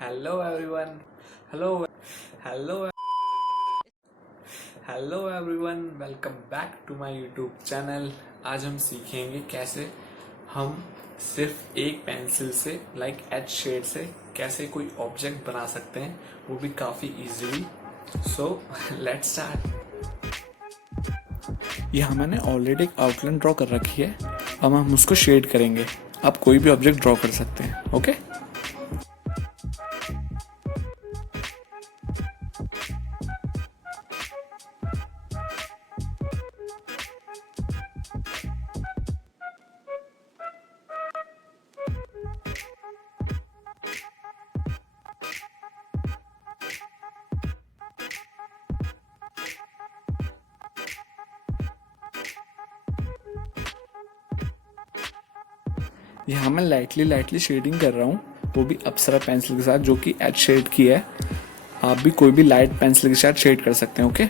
Hello everyone. Hello. Hello. Hello everyone, welcome back to my YouTube channel. आज हम सीखेंगे कैसे हम सिर्फ एक पेंसिल से एच शेड से कैसे कोई ऑब्जेक्ट बना सकते हैं, वो भी काफ़ी इजीली। So let's start. यहाँ मैंने ऑलरेडी एक आउटलाइन ड्रॉ कर रखी है। अब हम उसको शेड करेंगे। आप कोई भी ऑब्जेक्ट ड्रॉ कर सकते हैं। ओके, यहाँ मैं लाइटली शेडिंग कर रहा हूँ, वो भी अप्सरा पेंसिल के साथ जो कि एच शेड की है। आप भी कोई भी लाइट पेंसिल के साथ शेड कर सकते हैं। ओके,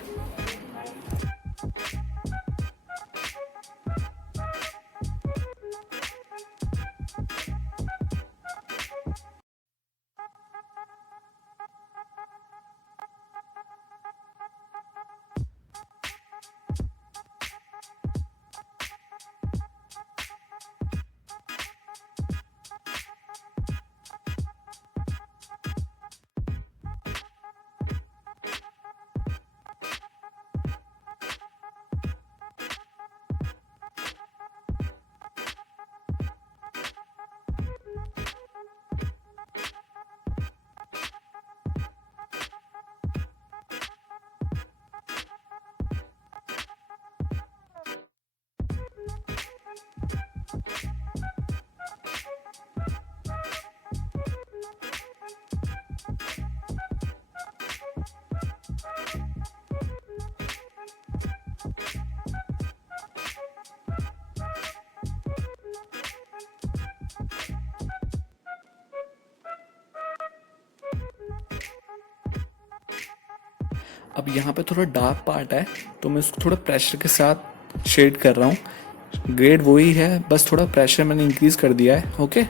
अब यहाँ पे थोड़ा डार्क पार्ट है तो मैं उसको थोड़ा प्रेशर के साथ शेड कर रहा हूँ। ग्रेड वही है, बस थोड़ा प्रेशर मैंने इंक्रीज कर दिया है। ओके,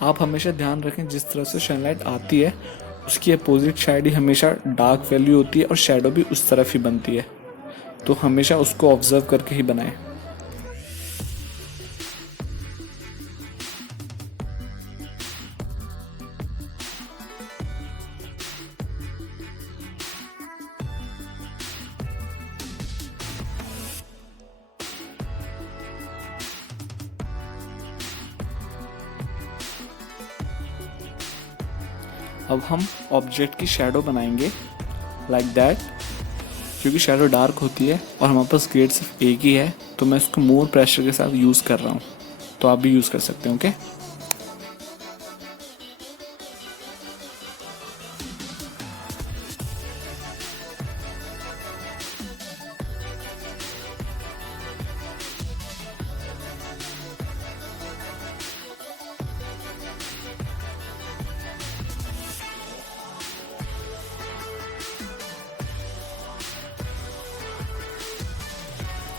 आप हमेशा ध्यान रखें जिस तरह से सनलाइट आती है उसकी अपोजिट साइड ही हमेशा डार्क वैल्यू होती है और शेडो भी उस तरफ ही बनती है, तो हमेशा उसको ऑब्जर्व करके ही बनाएं। अब हम ऑब्जेक्ट की शैडो बनाएंगे लाइक दैट। क्योंकि शैडो डार्क होती है और हमारे पास ग्रेड सिर्फ एक ही है, तो मैं इसको मोर प्रेशर के साथ यूज़ कर रहा हूँ, तो आप भी यूज़ कर सकते हो। ओके,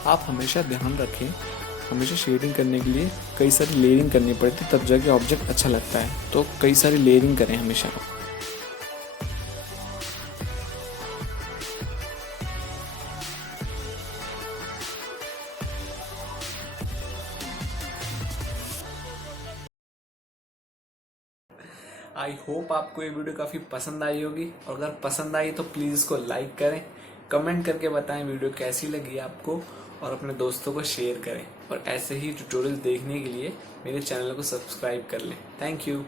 आप हमेशा ध्यान रखें, हमेशा शेडिंग करने के लिए कई सारी लेयरिंग करनी पड़ती है, तब जाके ऑब्जेक्ट अच्छा लगता है, तो कई सारी लेयरिंग करें हमेशा। आई होप आपको ये वीडियो काफ़ी पसंद आई होगी, और अगर पसंद आई तो प्लीज़ इसको लाइक करें, कमेंट करके बताएं वीडियो कैसी लगी आपको, और अपने दोस्तों को शेयर करें। और ऐसे ही ट्यूटोरियल देखने के लिए मेरे चैनल को सब्सक्राइब कर लें। Thank you.